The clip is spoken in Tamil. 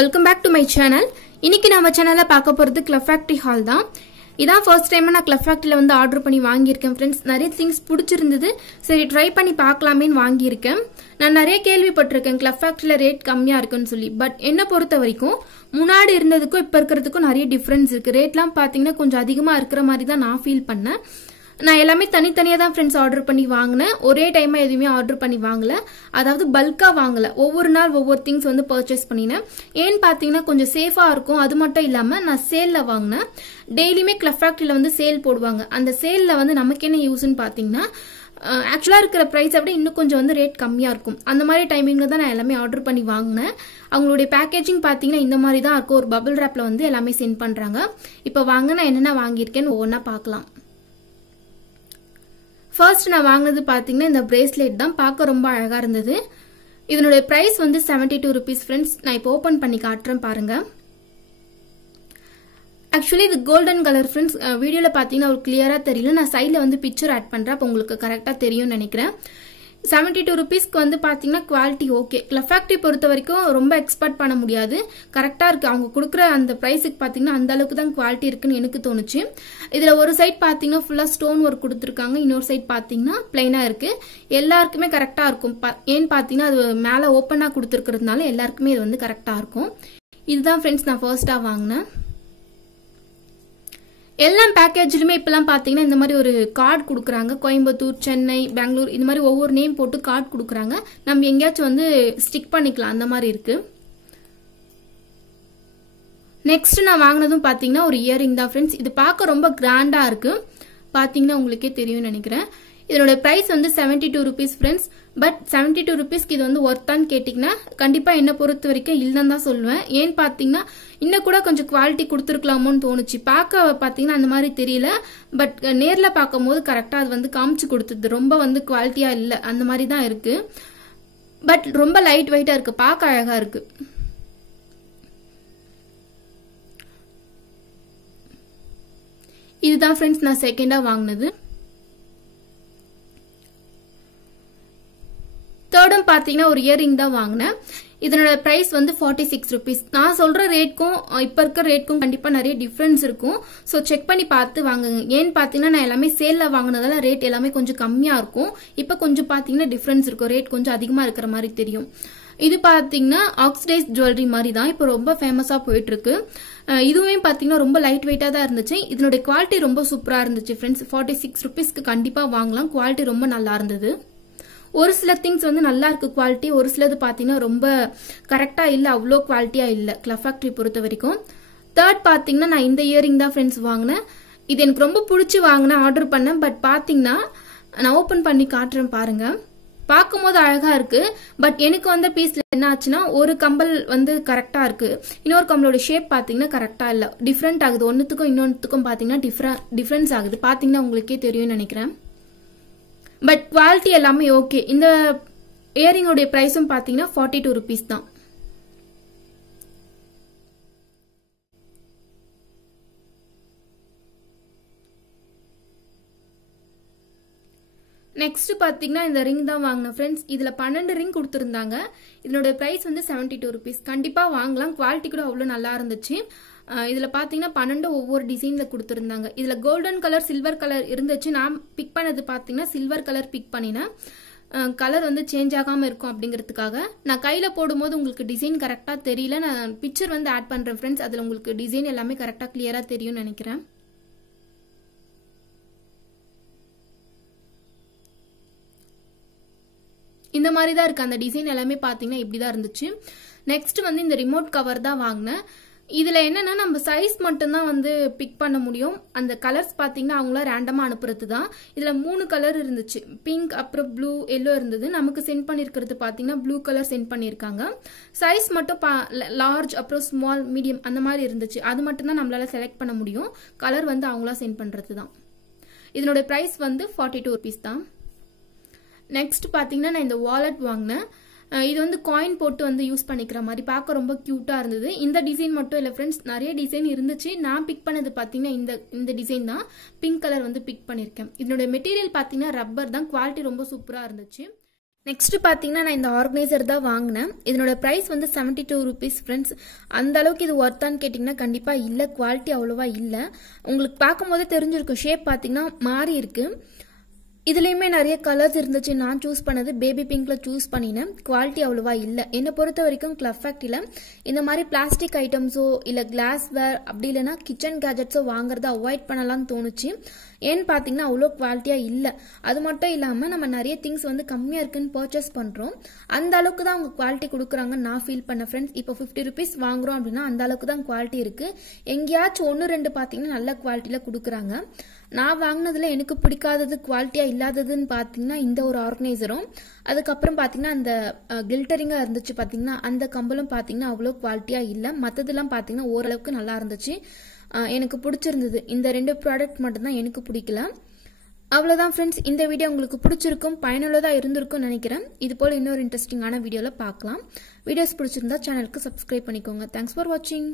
Welcome back to my channel. இன்னைக்கு நம்ம சேனல்ல பார்க்க போறது Club Factory haul தான். இதான் ஃபர்ஸ்ட் டைம் நான் Club Factoryல வந்து ஆர்டர் பண்ணி வாங்கி இருக்கேன் फ्रेंड्स. நிறைய திங்ஸ் பிடிச்சிருந்தது. சரி ட்ரை பண்ணி பார்க்கலாமேன்னு வாங்கி இருக்கேன். நான் நிறைய கேள்விப்பட்டிருக்கேன் Club Factoryல ரேட் கம்மியா இருக்குன்னு சொல்லி. பட் என்ன பொறுத்த வரைக்கும் முன்னாடி இருந்ததுக்கும் இப்ப இருக்கிறதுக்கும் நிறைய டிஃபரன்ஸ் இருக்கு. ரேட்லாம் பாத்தீங்கன்னா கொஞ்சம் அதிகமா இருக்கிற மாதிரி தான் நான் ஃபீல் பண்ணேன். நான் எல்லாமே தனித்தனியா தான் फ्रेंड्स ஆர்டர் பண்ணி வாங்குனேன். ஒரே டைமா எதுவுமே ஆர்டர் பண்ணி வாங்கல. அதாவது பல்கா வாங்கல. ஒவ்வொரு நாள் ஒவ்வொரு திங்ஸ் வந்து பர்ச்சேஸ் பண்ணினேன். ஏன்னு பாத்தீங்கன்னா கொஞ்சம் சேஃபா இருக்கும். அது மட்டும் இல்லாம நான் சேல்ல வாங்கினேன். டெய்லியுமே Club Factoryல வந்து சேல் போடுவாங்க. அந்த சேல்ல வந்து நமக்கு என்ன யூஸ்ன்னு பாத்தீங்கன்னா ஆக்சுவலா இருக்கிற பிரைஸை விட இன்னும் கொஞ்சம் வந்து ரேட் கம்மியா இருக்கும். அந்த மாதிரி டைமிங்ல தான் நான் எல்லாமே ஆர்டர் பண்ணி வாங்கினேன். அவங்களுடைய பேக்கேஜிங் பாத்தீங்கன்னா இந்த மாதிரி தான் இருக்கும். ஒரு பபிள் ராப்ல வந்து எல்லாமே சென்ட் பண்றாங்க. இப்ப வாங்க நான் என்னென்ன வாங்கியிருக்கேன்னு ஒவ்வொன்னா பார்க்கலாம். ஃபர்ஸ்ட் நான் வாங்கினது பாத்தீங்கன்னா இந்த பிரேஸ்லெட் தான். பார்க்க ரொம்ப அழகா இருந்தது. இதனுடைய பிரைஸ் வந்து 72 rupees फ्रेंड्स. நான் இப்போ ஓபன் பண்ணி காட்டுறேன் பாருங்க. ஆக்சுவலி இது கோல்டன் கலர் फ्रेंड्स. வீடியோல பாத்தீங்கன்னா ஒரு கிளியரா தெரியல. நான் சைடுல வந்து பிக்சர் ஆட் பண்றேன். அப்ப உங்களுக்கு கரெக்டா தெரியும்னு நினைக்கிறேன். 72 rupeesக்கு வந்து பாத்தீங்கன்னா குவாலிட்டி ஓகே. Club Factory பொறுத்த வரைக்கும் ரொம்ப எக்ஸ்பெக்ட் பண்ண முடியாது. கரெக்டா இருக்கு. அவங்க கொடுக்குற அந்த பிரைஸுக்கு பாத்தீங்கன்னா அந்த அளவுக்கு தான் குவாலிட்டி இருக்குன்னு எனக்கு தோணுச்சு. இதுல ஒரு சைட் பாத்தீங்கன்னா ஃபுல்லா ஸ்டோன் ஒர்க் கொடுத்துருக்காங்க. இன்னொரு சைட் பாத்தீங்கன்னா பிளைனா இருக்கு. எல்லாருக்குமே கரெக்டா இருக்கும். ஏன்னு பாத்தீங்கன்னா அது மேல ஓப்பனா கொடுத்துருக்கிறதுனால எல்லாருக்குமே இது வந்து கரெக்டா இருக்கும். இதுதான் ஃப்ரெண்ட்ஸ் நான் ஃபர்ஸ்டா வாங்கினேன். எல்லா பேக்கேஜ்லயுமே இப்பெல்லாம் பாத்தீங்கன்னா இந்த மாதிரி ஒரு கார்டு கொடுக்குறாங்க. கோயம்புத்தூர், சென்னை, பெங்களூர் இந்த மாதிரி ஒவ்வொரு நேம் போட்டு கார்டு கொடுக்குறாங்க. நம்ம எங்கேயாச்சும் வந்து ஸ்டிக் பண்ணிக்கலாம். அந்த மாதிரி இருக்கு. நெக்ஸ்ட் நான் வாங்கினதும் பாத்தீங்கன்னா ஒரு இயரிங் தான் ஃப்ரெண்ட்ஸ். இது பார்க்க ரொம்ப கிராண்டா இருக்கு. பாத்தீங்கன்னா உங்களுக்கே தெரியும்னு நினைக்கிறேன். இதோட பிரைஸ் வந்து 72 rupees ஃப்ரெண்ட்ஸ். பட் 72 rupeesக்கு இது வந்து ஒர்த்தான்னு கேட்டீங்கன்னா கண்டிப்பா என்ன பொறுத்த வரைக்கும் இல்லைன்னு தான் சொல்லுவேன். ஏன்னு பாத்தீங்கன்னா இன்னும் கூட கொஞ்சம் குவாலிட்டி கொடுத்துருக்கலாமோன்னு தோணுச்சு. பார்க்க பாத்தீங்கன்னா அந்த மாதிரி தெரியல. பட் நேர்ல பார்க்கும் போது கரெக்டா அது வந்து காமிச்சு கொடுத்தது. ரொம்ப வந்து குவாலிட்டியா இல்ல. அந்த மாதிரி தான் இருக்கு. பட் ரொம்ப லைட் வெயிட்டா இருக்கு. பார்க்க அழகா இருக்கு. இதுதான் ஃப்ரெண்ட்ஸ் நான் செகண்டா வாங்கினது. தேர்டும் பாத்தீங்கன்னா ஒரு இயரிங் தான் வாங்கினேன். இதனோட பிரைஸ் வந்து 46 rupees. நான் சொல்ற ரேட்க்கும் இப்ப இருக்க ரேட்க்கும் கண்டிப்பா நிறைய டிஃபரன்ஸ் இருக்கும். சோ செக் பண்ணி பார்த்து வாங்குங்க. ஏன்னு பாத்தீங்கன்னா நான் எல்லாமே சேல்ல வாங்கினதால ரேட் எல்லாமே கொஞ்சம் கம்மியா இருக்கும். இப்ப கொஞ்சம் பாத்தீங்கன்னா டிஃபரன்ஸ் இருக்கும். ரேட் கொஞ்சம் அதிகமா இருக்கிற மாதிரி தெரியும். இது பாத்தீங்கன்னா ஆக்சிடைஸ் ஜுவல்லரி மாதிரி தான் இப்ப ரொம்ப ஃபேமஸா போயிட்டு இருக்கு. இதுவுமே பாத்தீங்கன்னா ரொம்ப லைட் வெயிட்டா தான் இருந்துச்சு. இதனுடைய குவாலிட்டி ரொம்ப சூப்பரா இருந்துச்சு ஃப்ரெண்ட்ஸ். 46 rupeesக்கு கண்டிப்பா வாங்கலாம். குவாலிட்டி ரொம்ப நல்லா இருந்தது. ஒரு சில திங்ஸ் வந்து நல்லா இருக்கு குவாலிட்டி. ஒரு சிலது பாத்தீங்கன்னா ரொம்ப கரெக்டா இல்ல. அவ்வளோ குவாலிட்டியா இல்ல Club Factory பொறுத்த வரைக்கும். தேர்ட் பாத்தீங்கன்னா நான் இந்த இயரிங் தான் ஃப்ரெண்ட்ஸ் வாங்கினேன். இது எனக்கு ரொம்ப பிடிச்சி வாங்கினேன். ஆர்டர் பண்ணேன். பட் பாத்தீங்கன்னா நான் ஓபன் பண்ணி காட்டுறேன் பாருங்க. பார்க்கும் போது அழகா இருக்கு. பட் எனக்கு வந்த பீஸ்ல என்ன ஆச்சுன்னா ஒரு கம்பல் வந்து கரெக்டா இருக்கு. இன்னொரு கம்பலோட ஷேப் பாத்தீங்கன்னா கரெக்டா இல்ல. டிஃபரெண்ட் ஆகுது. ஒன்னுத்துக்கும் இன்னொன்னுத்துக்கும் பாத்தீங்கன்னா டிஃபரன்ஸ் ஆகுது. பாத்தீங்கன்னா உங்களுக்கே தெரியும்னு நினைக்கிறேன். பட் குவாலிட்டி எல்லாமே ஓகே. இந்த இயரிங்கோட பிரைஸும் பாத்தீங்கன்னா 42 rupees தான். நெக்ஸ்ட் பாத்தீங்கன்னா இந்த ரிங் தான் வாங்கினேன் ஃப்ரெண்ட்ஸ். இதுல 12 ரிங் கொடுத்திருந்தாங்க. இதனோட பிரைஸ் வந்து 72 rupees. கண்டிப்பா வாங்கலாம். குவாலிட்டி கூட அவ்வளவு நல்லா இருந்துச்சு. இதுல பாத்தீங்கன்னா 12 ஒவ்வொரு டிசைன்ல கொடுத்திருந்தாங்க. இதுல கோல்டன் கலர், சில்வர் கலர் இருந்துச்சு. நான் பிக் பண்ணது பாத்தீங்கன்னா சில்வர் கலர் பிக் பண்ணினேன். கலர் வந்து சேஞ்ச் ஆகாம இருக்கும் அப்படிங்கிறதுக்காக. நான் கையில போடும்போது உங்களுக்கு டிசைன் கரெக்டா தெரியல. நான் பிக்சர் வந்து ஆட் பண்றேன் ஃப்ரெண்ட்ஸ். அதுல உங்களுக்கு டிசைன் எல்லாமே கரெக்டா கிளியரா தெரியும்னு நினைக்கிறேன். இந்த மாதிரி தான் இருக்கு. அந்த டிசைன் எல்லாமே பாத்தீங்கன்னா இப்படிதான் இருந்துச்சு. நெக்ஸ்ட் வந்து இந்த ரிமோட் கவர் தான் வாங்கினேன். இதுல என்னன்னா நம்ம சைஸ் மட்டும் தான் வந்து பிக் பண்ண முடியும். அந்த கலர்ஸ் பாத்தீங்கன்னா அவங்கள ரேண்டமா அனுப்புறது தான். இதுல 3 கலர் இருந்துச்சு. பிங்க், அப்புறம் ப்ளூ, எல்லோ இருந்தது. நமக்கு சென்ட் பண்ணிருக்கிறது பாத்தீங்கன்னா ப்ளூ கலர் சென்ட் பண்ணிருக்காங்க. சைஸ் மட்டும் லார்ஜ், அப்புறம் ஸ்மால், மீடியம் அந்த மாதிரி இருந்துச்சு. அது மட்டும் தான் நம்மளால செலக்ட் பண்ண முடியும். கலர் வந்து அவங்களா சென்ட் பண்றது தான். இதனோட பிரைஸ் வந்து 42 rupees தான். நெக்ஸ்ட் பாத்தீங்கன்னா நான் இந்த வாலெட் வாங்கினேன். இது வந்து காயின் போட்டு வந்து யூஸ் பண்ணிக்கிற மாதிரி பார்க்க ரொம்ப கியூட்டா இருந்தது. இந்த டிசைன் மட்டும் இல்ல ஃப்ரெண்ட்ஸ், நிறைய டிசைன் இருந்துச்சு. நான் பிக் பண்ணது பாத்தீங்கன்னா இந்த டிசைன் தான். பிங்க் கலர் வந்து பிக் பண்ணிருக்கேன். இதனோட மெட்டீரியல் பாத்தீங்கன்னா ரப்பர் தான். குவாலிட்டி ரொம்ப சூப்பரா இருந்துச்சு. நெக்ஸ்ட் பாத்தீங்கன்னா நான் இந்த ஆர்கனைசர் தான் வாங்கினேன். இதனோட பிரைஸ் வந்து 72 rupees ஃப்ரெண்ட்ஸ். அந்த அளவுக்கு இது ஒர்த்தான்னு கேட்டிங்கன்னா கண்டிப்பா இல்ல, குவாலிட்டி அவ்வளவா இல்ல. உங்களுக்கு பார்க்கும்போதே தெரிஞ்சிருக்கும், ஷேப் பாத்தீங்கன்னா மாறி இருக்கு. இதுலயுமே நிறைய கலர்ஸ் இருந்துச்சு. நான் சூஸ் பண்ணது பேபி பிங்க்ல சூஸ் பண்ணினேன். குவாலிட்டி அவ்வளவா இல்ல. என்னை பொறுத்த வரைக்கும் கிளப் ஃபேக்டரியில இந்த மாதிரி பிளாஸ்டிக் ஐட்டம்ஸோ இல்ல கிளாஸ் வேர் அப்படி இல்லைன்னா கிச்சன் கேஜெட்ஸோ வாங்குறத அவாய்ட் பண்ணலாம்னு தோணுச்சு. ஏன்னு பாத்தீங்கன்னா அவ்வளோ குவாலிட்டியா இல்ல. அது மட்டும் இல்லாம நம்ம நிறைய திங்ஸ் வந்து கம்மியா இருக்குன்னு பர்ச்சேஸ் பண்றோம், அந்த அளவுக்கு தான் அவங்க குவாலிட்டி கொடுக்குறாங்கன்னு நான் ஃபீல் பண்ண ஃப்ரெண்ட்ஸ். இப்போ 50 rupees வாங்குறோம் அப்படின்னா அந்த அளவுக்கு தான் குவாலிட்டி இருக்கு. எங்கேயாச்சும் 1-2 பாத்தீங்கன்னா நல்ல குவாலிட்டியில கொடுக்குறாங்க. நான் வாங்கினதுல எனக்கு பிடிக்காதது குவாலிட்டியா இல்லாததுன்னு பாத்தீங்கன்னா இந்த ஒரு ஆர்கனைசரும், அதுக்கப்புறம் பாத்தீங்கன்னா அந்த கில்டரிங்கா இருந்துச்சு பாத்தீங்கன்னா அந்த கம்பலும் பாத்தீங்கன்னா அவ்வளோ குவாலிட்டியா இல்ல. மத்ததெல்லாம் பாத்தீங்கன்னா ஓரளவுக்கு நல்லா இருந்துச்சு, எனக்கு பிடிச்சிருந்தது. இந்த 2 ப்ராடக்ட் மட்டும் தான் எனக்கு பிடிக்கல. அவ்வளவுதான் ஃப்ரெண்ட்ஸ், இந்த வீடியோ உங்களுக்கு பிடிச்சிருக்கும், பயனுள்ளதா இருந்திருக்கும் நினைக்கிறேன். இது போல இன்னொரு இன்ட்ரெஸ்டிங்கான வீடியோல பார்க்கலாம். வீடியோஸ் பிடிச்சிருந்தா சேனலுக்கு சப்ஸ்கிரைப் பண்ணிக்கோங்க. தேங்க்ஸ் ஃபார் வாட்சிங்.